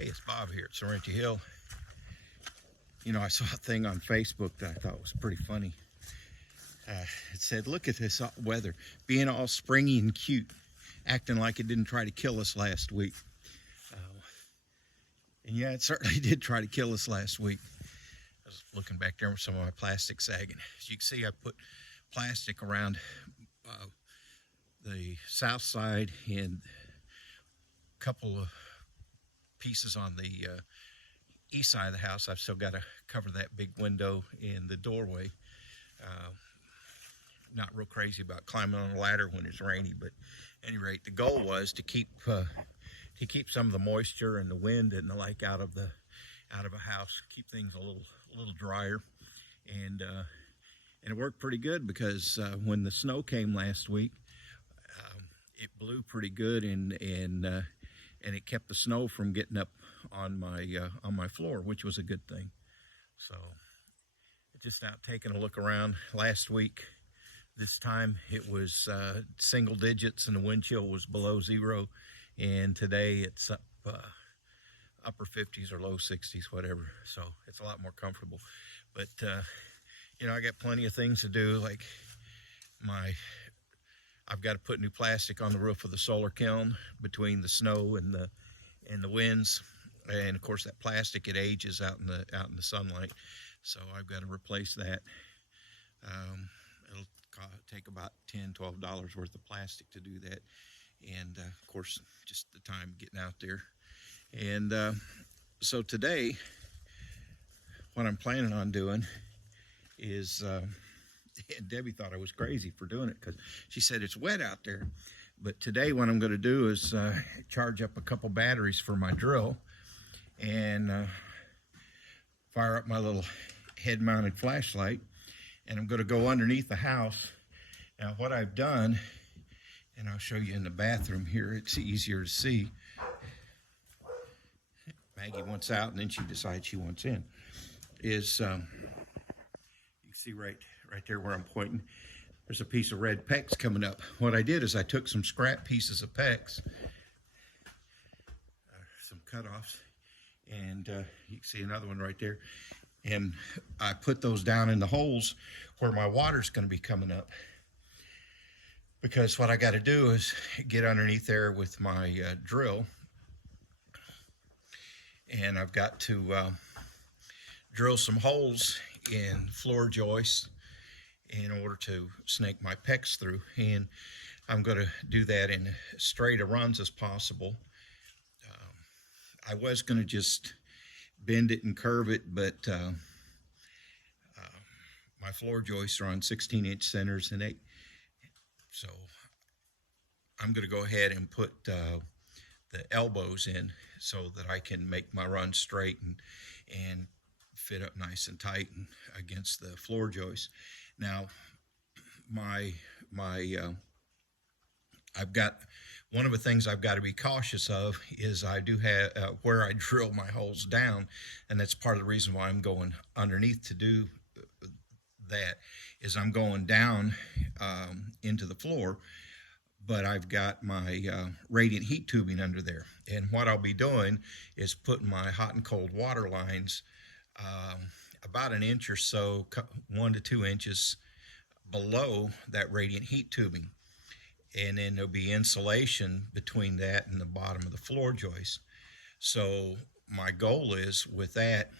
Hey, it's Bob here at Sorrento Hill. You know, I saw a thing on Facebook that I thought was pretty funny. It said, look at this weather, being all springy and cute, acting like it didn't try to kill us last week. And yeah, it certainly did try to kill us last week. I was looking back there with some of my plastic sagging. As you can see, I put plastic around the south side and a couple of pieces on the east side of the house. I've still got to cover that big window in the doorway. Not real crazy about climbing on a ladder when it's rainy, but at any rate, the goal was to keep some of the moisture and the wind and the like out of a house, keep things a little drier, and it worked pretty good because when the snow came last week, it blew pretty good and it kept the snow from getting up on my floor, which was a good thing. So just out taking a look around. Last week, this time it was single digits and the wind chill was below zero, and today it's up upper 50s or low 60s, whatever. So it's a lot more comfortable. But you know, I got plenty of things to do. Like I've got to put new plastic on the roof of the solar kiln between the snow and the winds, and of course that plastic, it ages out in the sunlight, so I've got to replace that. It'll take about $10-12 worth of plastic to do that, and of course just the time getting out there. And so today what I'm planning on doing is and Debbie thought I was crazy for doing it because she said it's wet out there. But today what I'm going to do is charge up a couple batteries for my drill and fire up my little head-mounted flashlight, and I'm going to go underneath the house. Now what I've done, and I'll show you in the bathroom here, it's easier to see. Maggie wants out and then she decides she wants in. Is you can see right there where I'm pointing, there's a piece of red PEX coming up. What I did is I took some scrap pieces of PEX, some cutoffs, and you can see another one right there, and I put those down in the holes where my water's going to be coming up, because what I got to do is get underneath there with my drill, and I've got to drill some holes in floor joists in order to snake my PEX through, and I'm going to do that in as straight a runs as possible. I was going to just bend it and curve it, but my floor joists are on 16-inch centers, and so I'm going to go ahead and put the elbows in so that I can make my run straight and fit up nice and tight against the floor joists. Now, I've got one of the things I've got to be cautious of is I do have where I drill my holes down, and that's part of the reason why I'm going underneath to do that, is I'm going down into the floor, but I've got my radiant heat tubing under there. And what I'll be doing is putting my hot and cold water lines about an inch or so, 1 to 2 inches below that radiant heat tubing, and then there'll be insulation between that and the bottom of the floor joist. So my goal is with that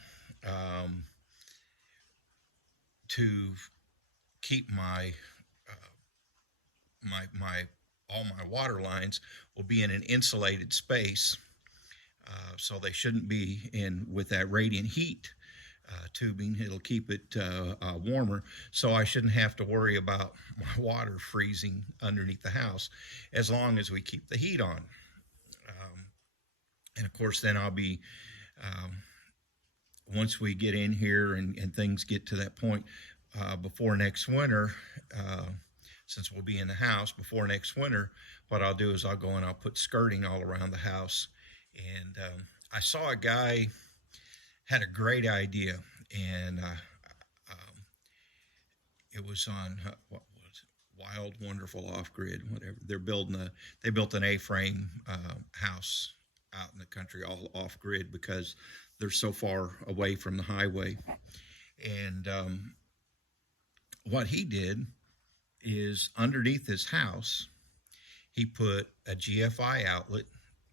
to keep all my water lines will be in an insulated space, so they shouldn't be in with that radiant heat tubing. It'll keep it warmer, so I shouldn't have to worry about my water freezing underneath the house as long as we keep the heat on. And of course then I'll be once we get in here and things get to that point before next winter, since we'll be in the house before next winter, what I'll do is I'll go and I'll put skirting all around the house. And I saw a guy had a great idea, and it was on what was it? Wild Wonderful Off Grid, whatever. They built an A-frame house out in the country, all off grid, because they're so far away from the highway. And what he did is underneath his house, he put a GFI outlet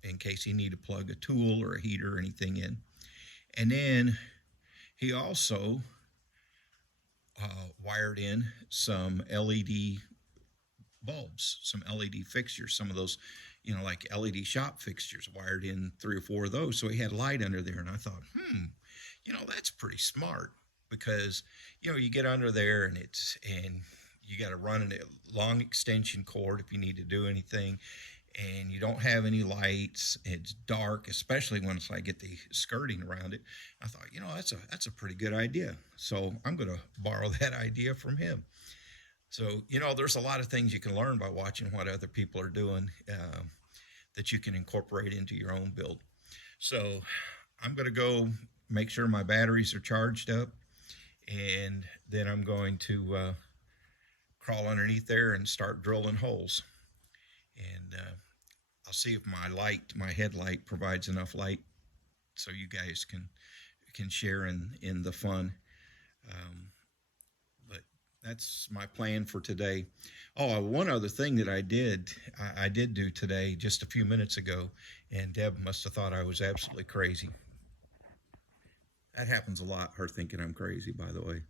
in case he needed to plug a tool or a heater or anything in. And then he also wired in some LED bulbs, some LED fixtures, some of those, like LED shop fixtures, wired in 3 or 4 of those. So he had light under there. And I thought, that's pretty smart, because, you get under there and you got to run a long extension cord if you need to do anything, and you don't have any lights. It's dark, especially once I get the skirting around it. I thought, that's a pretty good idea. So I'm going to borrow that idea from him. So, there's a lot of things you can learn by watching what other people are doing that you can incorporate into your own build. So I'm going to go make sure my batteries are charged up, and then I'm going to crawl underneath there and start drilling holes. And I'll see if my headlight provides enough light so you guys can share in the fun. But that's my plan for today. Oh, one other thing that I did do today just a few minutes ago, and Deb must have thought I was absolutely crazy. That happens a lot, her thinking I'm crazy, by the way.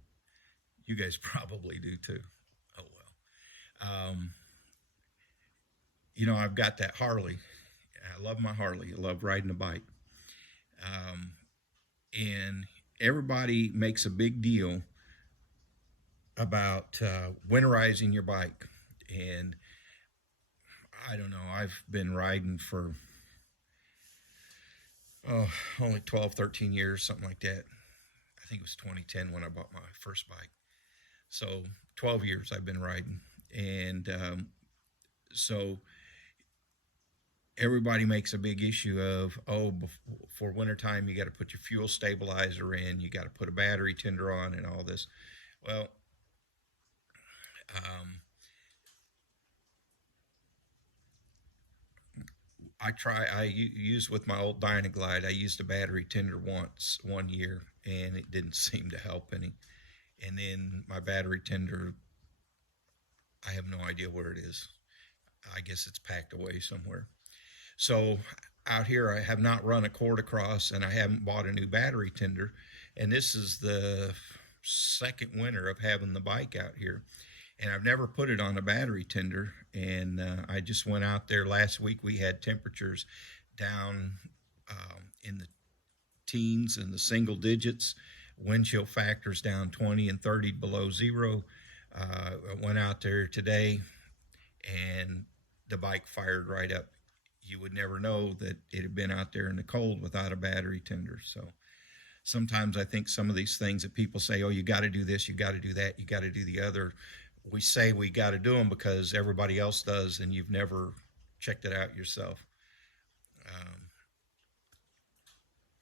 You guys probably do too. Oh, well. I've got that Harley. I love my Harley. I love riding a bike. And everybody makes a big deal about winterizing your bike. And I don't know, I've been riding for only 12, 13 years, something like that. I think it was 2010 when I bought my first bike. So 12 years I've been riding. And so everybody makes a big issue of, for wintertime, you got to put your fuel stabilizer in, you got to put a battery tender on and all this. Well, I used with my old Dynaglide, I used a battery tender once, 1 year, and it didn't seem to help any. And then my battery tender, I have no idea where it is. I guess it's packed away somewhere. So out here, I have not run a cord across, and I haven't bought a new battery tender. And this is the second winter of having the bike out here, and I've never put it on a battery tender. And I just went out there last week. We had temperatures down in the teens and the single digits, wind chill factors down 20 and 30 below zero. I went out there today, and the bike fired right up. You would never know that it had been out there in the cold without a battery tender. So sometimes I think some of these things that people say, you got to do this, you got to do that, you got to do the other. We say we got to do them because everybody else does, and you've never checked it out yourself.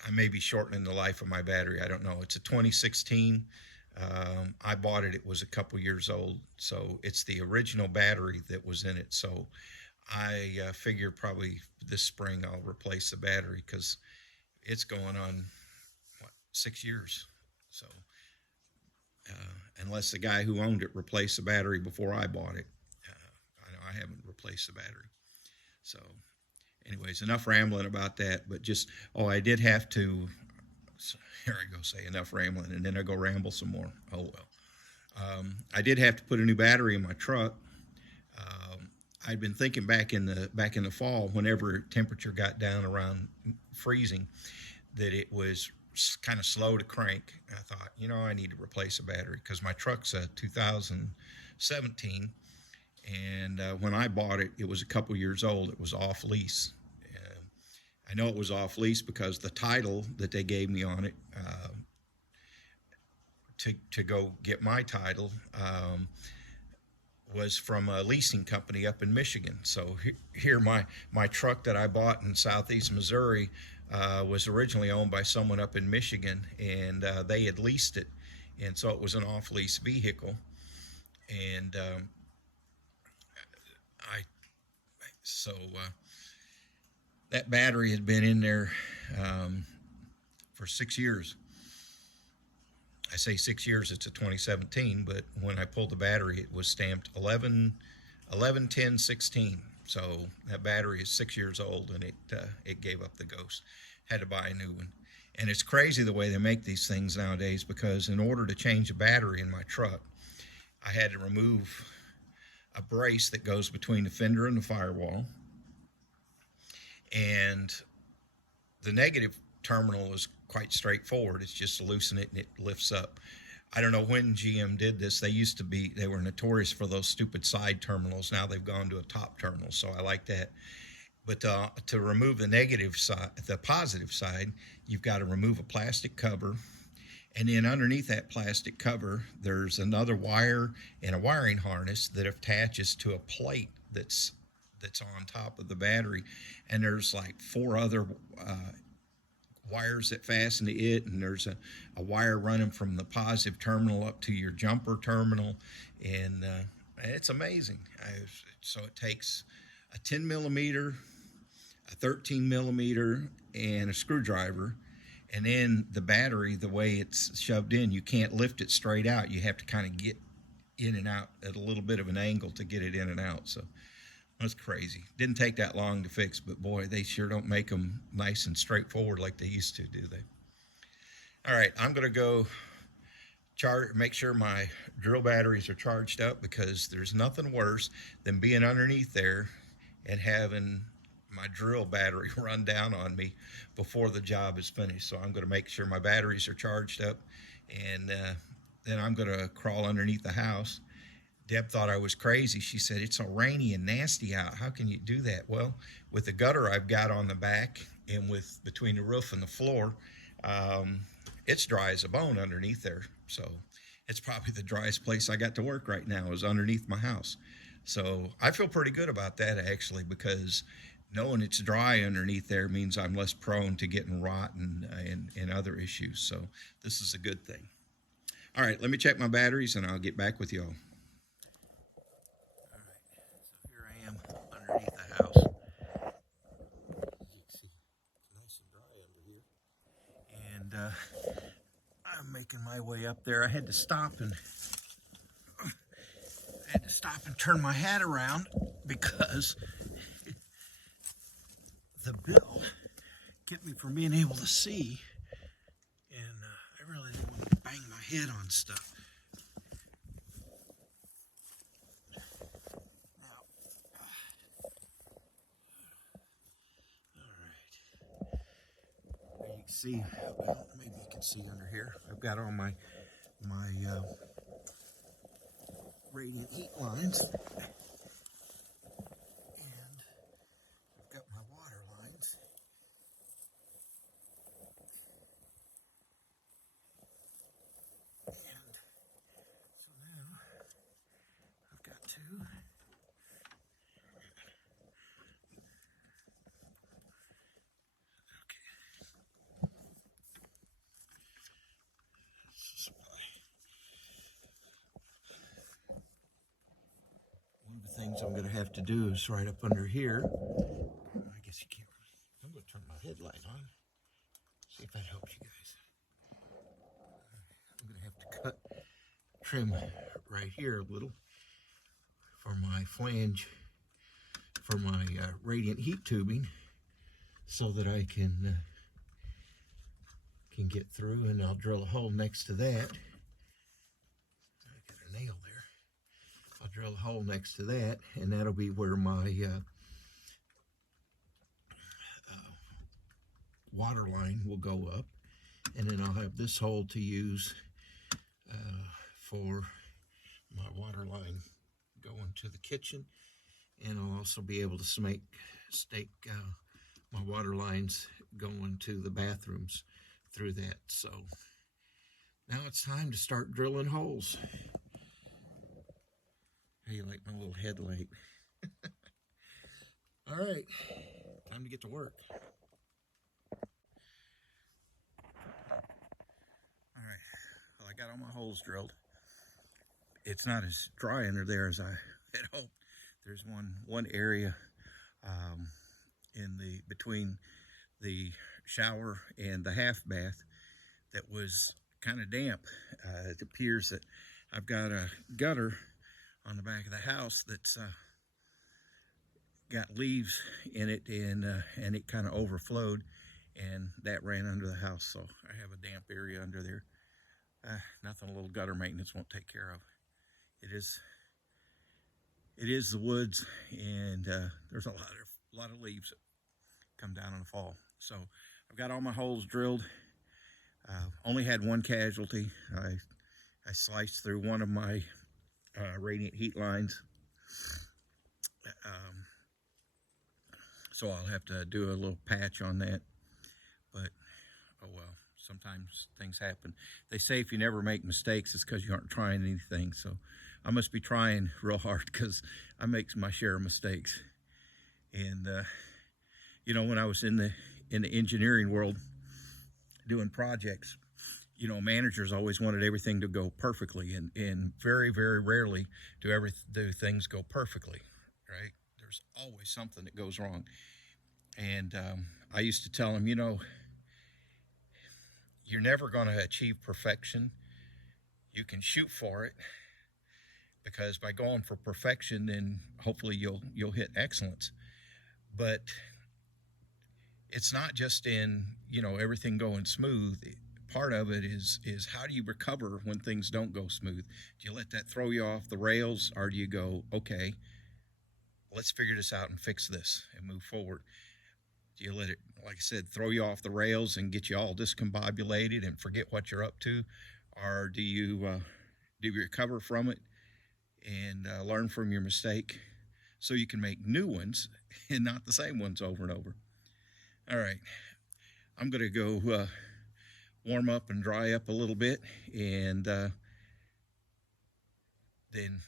I may be shortening the life of my battery. I don't know. It's a 2016. I bought it. It was a couple years old. So it's the original battery that was in it. So I figure probably this spring I'll replace the battery, because it's going on, 6 years. So unless the guy who owned it replaced the battery before I bought it, I haven't replaced the battery. So anyways, enough rambling about that. But just, I did have to, here I go, say enough rambling, and then I go ramble some more. Oh, well. I did have to put a new battery in my truck. I'd been thinking back in the fall, whenever temperature got down around freezing, that it was kind of slow to crank. I thought, I need to replace a battery, because my truck's a 2017, and when I bought it, it was a couple years old. It was off lease. I know it was off lease because the title that they gave me on it to go get my title was from a leasing company up in Michigan. So here my truck that I bought in southeast Missouri was originally owned by someone up in Michigan, and they had leased it, and so it was an off-lease vehicle. And that battery had been in there for 6 years. I say 6 years, it's a 2017, but when I pulled the battery, it was stamped 11/10/16. So that battery is 6 years old, and it gave up the ghost. Had to buy a new one. And it's crazy the way they make these things nowadays, because in order to change a battery in my truck, I had to remove a brace that goes between the fender and the firewall. And the negative terminal is quite straightforward. It's just to loosen it and it lifts up. I don't know when GM did this. They were notorious for those stupid side terminals. Now they've gone to a top terminal, so I like that. But to remove the negative side, the positive side, you've got to remove a plastic cover. And then underneath that plastic cover, there's another wire and a wiring harness that attaches to a plate that's on top of the battery. And there's like 4 other wires that fasten to it, and there's a wire running from the positive terminal up to your jumper terminal, and it's amazing. So it takes a 10 millimeter, a 13 millimeter, and a screwdriver, and then the battery, the way it's shoved in, you can't lift it straight out. You have to kind of get in and out at a little bit of an angle to get it in and out. So that's crazy. Didn't take that long to fix, but boy, they sure don't make them nice and straightforward like they used to, do they? All right, I'm going to go make sure my drill batteries are charged up, because there's nothing worse than being underneath there and having my drill battery run down on me before the job is finished. So I'm going to make sure my batteries are charged up, and then I'm going to crawl underneath the house. Deb thought I was crazy. She said, "It's so rainy and nasty out. How can you do that?" Well, with the gutter I've got on the back and with between the roof and the floor, it's dry as a bone underneath there. So it's probably the driest place I got to work right now is underneath my house. So I feel pretty good about that, actually, because knowing it's dry underneath there means I'm less prone to getting rot and other issues. So this is a good thing. All right, let me check my batteries and I'll get back with y'all. Underneath the house. As you can see, nice and dry under here. And I'm making my way up there. I had to stop and turn my hat around because the bill kept me from being able to see, and I really didn't want to bang my head on stuff. See, well, maybe you can see under here. I've got all my radiant heat lines, and I've got my water lines. And so now I've got to things I'm going to have to do is right up under here. I guess you can't. I'm going to turn my headlight on. See if that helps you guys. I'm going to have to trim right here a little for my flange, for my radiant heat tubing, so that I can get through, and I'll drill a hole next to that. I got a nail there. I'll drill a hole next to that, and that'll be where my water line will go up. And then I'll have this hole to use for my water line going to the kitchen. And I'll also be able to stake my water lines going to the bathrooms through that. So now it's time to start drilling holes. How you like my little headlight? All right, time to get to work. All right, well, I got all my holes drilled. It's not as dry under there as I had hoped. There's one area between the shower and the half bath that was kind of damp. It appears that I've got a gutter on the back of the house that's got leaves in it, and it kind of overflowed, and that ran under the house. So I have a damp area under there. Nothing a little gutter maintenance won't take care of. It is the woods, and there's a lot of leaves that come down in the fall. So I've got all my holes drilled. Only had one casualty. I sliced through one of my radiant heat lines. So I'll have to do a little patch on that, but oh well, sometimes things happen. They say if you never make mistakes, it's because you aren't trying anything. So I must be trying real hard, because I make my share of mistakes. And you know, when I was in the engineering world doing projects, you know, managers always wanted everything to go perfectly, and very, very rarely do things go perfectly, right? There's always something that goes wrong. And I used to tell them, you know, you're never going to achieve perfection. You can shoot for it, because by going for perfection, then hopefully you'll hit excellence. But it's not just in, you know, everything going smooth. Part of it is how do you recover when things don't go smooth? Do you let that throw you off the rails, or do you go, okay, let's figure this out and fix this and move forward? Do you let it, like I said, throw you off the rails and get you all discombobulated and forget what you're up to? Or do you recover from it and learn from your mistake so you can make new ones and not the same ones over and over? All right, I'm going to go warm up and dry up a little bit, and then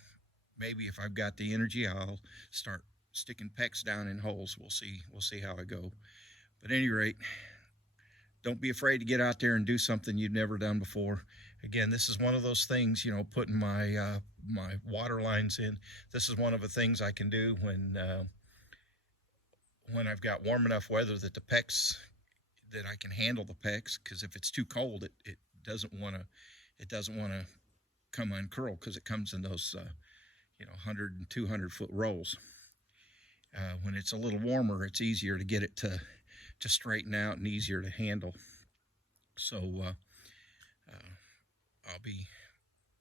maybe if I've got the energy, I'll start sticking pecks down in holes. We'll see how I go. But at any rate, don't be afraid to get out there and do something you've never done before. Again, this is one of those things, you know, putting my my water lines in. This is one of the things I can do when I've got warm enough weather that that I can handle the pecks. Because if it's too cold, it doesn't want to come uncurl, because it comes in those 100 and 200 foot rolls. When it's a little warmer, it's easier to get it to straighten out and easier to handle. So I'll be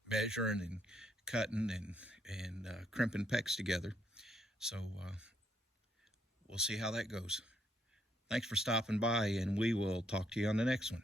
measuring and cutting and crimping pecks together. So we'll see how that goes. Thanks for stopping by, and we will talk to you on the next one.